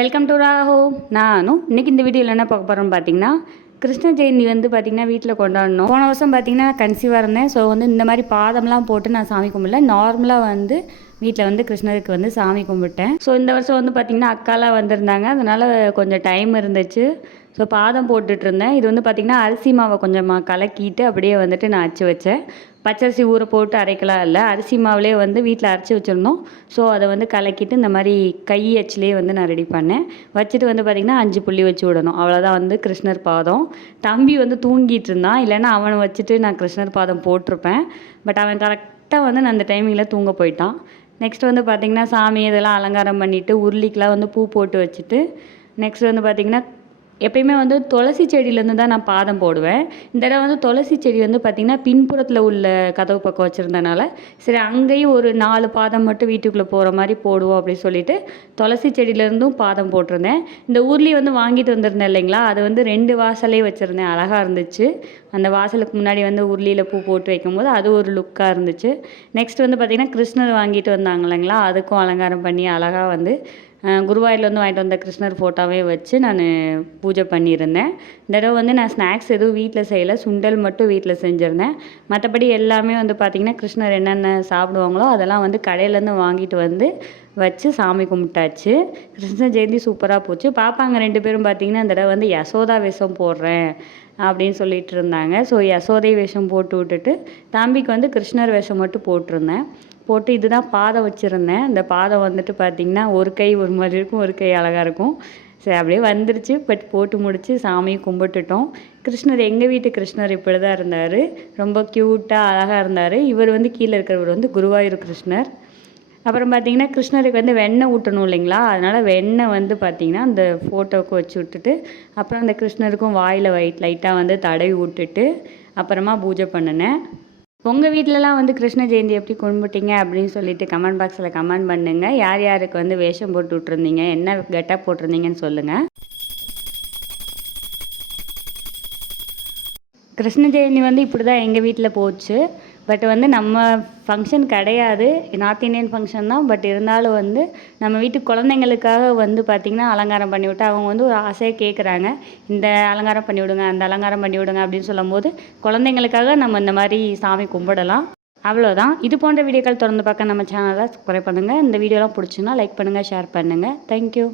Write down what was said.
Welcome to ராஹோ நானும் இன்னைக்கு இந்த வீடியோவில் என்ன பார்க்க போகிறோம்னு பார்த்தீங்கன்னா கிருஷ்ண ஜெயந்தி வந்து பார்த்திங்கன்னா வீட்டில் கொண்டாடணும். போன வருஷம் பார்த்தீங்கன்னா கன்சீவாக இருந்தேன். ஸோ வந்து இந்த மாதிரி பாதம்லாம் போட்டு நான் சாமி கும்பிடல. நார்மலாக வந்து வீட்டில் வந்து கிருஷ்ணருக்கு வந்து சாமி கும்பிட்டேன். ஸோ இந்த வருஷம் வந்து பார்த்திங்கன்னா அக்காலாம் வந்திருந்தாங்க. அதனால் கொஞ்சம் டைம் இருந்துச்சு. ஸோ பாதம் போட்டுட்ருந்தேன் இது வந்து பார்த்திங்கன்னா அரிசி மாவை கொஞ்சமாக கலக்கிட்டு அப்படியே வந்துட்டு நான் அச்சு வச்சேன். பச்சரிசி ஊற போட்டு அரைக்கலாம் இல்லை. அரிசி மாவுலேயே வந்து வீட்டில் அரைச்சி வச்சுருந்தோம். ஸோ அதை வந்து கலக்கிட்டு இந்த மாதிரி கை அச்சிலே வந்து நான் ரெடி பண்ணேன். வச்சுட்டு வந்து பார்த்திங்கன்னா அஞ்சு புள்ளி வச்சு விடணும். அவ்வளோதான் வந்து கிருஷ்ணர் பாதம். தம்பி வந்து தூங்கிட்டு இருந்தான். இல்லைன்னா அவனை வச்சுட்டு நான் கிருஷ்ணர் பாதம் போட்டிருப்பேன். பட் அவன் கரெக்டாக வந்து நான் அந்த டைமிங்கில் தூங்க போயிட்டான். நெக்ஸ்ட் வந்து பார்த்திங்கன்னா சாமி இதெல்லாம் அலங்காரம் பண்ணிவிட்டு உருளிக்கெலாம் வந்து பூ போட்டு வச்சுட்டு நெக்ஸ்ட் வந்து பார்த்திங்கன்னா எப்பயுமே வந்து துளசி செடியிலேருந்து தான் நான் பாதம் போடுவேன். இந்த தடவை வந்து துளசி செடி வந்து பார்த்திங்கன்னா பின்புறத்தில் உள்ள கதவு பக்கம் வச்சுருந்தனால சரி அங்கேயும் ஒரு நாலு பாதம் மட்டும் வீட்டுக்குள்ளே போகிற மாதிரி போடுவோம் அப்படின்னு சொல்லிட்டு துளசி செடியிலேருந்தும் பாதம் போட்டிருந்தேன். இந்த ஊர்லேயே வந்து வாங்கிட்டு வந்திருந்தேன் இல்லைங்களா? அது வந்து ரெண்டு வாசலே வச்சுருந்தேன். அழகாக இருந்துச்சு. அந்த வாசலுக்கு முன்னாடி வந்து உருளியில் பூ போட்டு வைக்கும்போது அது ஒரு லுக்காக இருந்துச்சு. நெக்ஸ்ட் வந்து பார்த்திங்கன்னா கிருஷ்ணர் வாங்கிட்டு வந்தாங்க இல்லைங்களா? அதுக்கும் அலங்காரம் பண்ணி அழகாக வந்து குருவாயூர்லேருந்து வாங்கிட்டு வந்த கிருஷ்ணர் ஃபோட்டோவே வச்சு நான் பூஜை பண்ணியிருந்தேன். இந்த தடவை வந்து நான் ஸ்நாக்ஸ் எதுவும் வீட்டில் செய்யலை. சுண்டல் மட்டும் வீட்டில் செஞ்சுருந்தேன். மற்றபடி எல்லாமே வந்து பார்த்திங்கன்னா கிருஷ்ணர் என்னென்ன சாப்பிடுவாங்களோ அதெல்லாம் வந்து கடையிலேருந்து வாங்கிட்டு வந்து வச்சு சாமி கும்பிட்டாச்சு. கிருஷ்ண ஜெயந்தி சூப்பராக போச்சு. பாப்பாங்க ரெண்டு பேரும் பார்த்திங்கன்னா இந்த தடவை வந்து யசோதா வேஷம் போடுறேன் அப்படின்னு சொல்லிட்டு இருந்தாங்க. ஸோ யசோதை வேஷம் போட்டு விட்டுட்டு தம்பிக்கு வந்து கிருஷ்ணர் வேஷம் மட்டும் போட்டிருந்தேன். போட்டு இதுதான் பாதை வச்சுருந்தேன். இந்த பாதை வந்துட்டு பார்த்திங்கன்னா ஒரு கை ஒரு மாதிரி இருக்கும் ஒரு கை அழகாக இருக்கும். சரி அப்படியே வந்துருச்சு. பட் போட்டு முடித்து சாமியை கும்பிட்டுட்டோம். கிருஷ்ணர் எங்கள் வீட்டு கிருஷ்ணர் இப்படி தான் இருந்தார். ரொம்ப க்யூட்டாக அழகாக இருந்தார். இவர் வந்து கீழே இருக்கிறவர் வந்து குருவாயூர் கிருஷ்ணர். அப்புறம் பார்த்தீங்கன்னா கிருஷ்ணருக்கு வந்து வெண்ணெய் ஊட்டணும் இல்லைங்களா? அதனால் வெண்ணெய் வந்து பார்த்திங்கன்னா அந்த ஃபோட்டோவுக்கு வச்சு விட்டுட்டு அப்புறம் அந்த கிருஷ்ணருக்கும் வாயில் வைட் லைட்டாக வந்து தடவி விட்டுட்டு அப்புறமா பூஜை பண்ணினேன். உங்கள் வீட்டிலலாம் வந்து கிருஷ்ண ஜெயந்தி எப்படி கும்பிட்டீங்க அப்படின்னு சொல்லிட்டு கமெண்ட் பாக்ஸில் கமெண்ட் பண்ணுங்கள் யார் யாருக்கு வந்து வேஷம் போட்டு விட்ருந்தீங்க என்ன கெட்டப் போட்டிருந்தீங்கன்னு சொல்லுங்கள் கிருஷ்ண ஜெயந்தி வந்து இப்படி தான் எங்கள் வீட்டில் போச்சு. பட் வந்து நம்ம ஃபங்க்ஷன் கிடையாது. நார்த் இந்தியன் ஃபங்க்ஷன் தான். பட் இருந்தாலும் வந்து நம்ம வீட்டு குழந்தைங்களுக்காக வந்து பார்த்திங்கன்னா அலங்காரம் பண்ணி விட்டு அவங்க வந்து ஒரு ஆசையாக கேட்குறாங்க இந்த அலங்காரம் பண்ணி விடுங்க அந்த அலங்காரம் பண்ணி விடுங்க அப்படின்னு சொல்லும்போது குழந்தைங்களுக்காக நம்ம இந்த மாதிரி சாமி கும்பிடலாம். அவ்வளோதான் இது போன்ற வீடியோக்கள் தொடர்ந்து பார்க்க நம்ம சேனலை சப்ஸ்கிரைப் பண்ணுங்கள் இந்த வீடியோலாம் பிடிச்சுன்னா லைக் பண்ணுங்கள் ஷேர் பண்ணுங்கள் தேங்க்யூ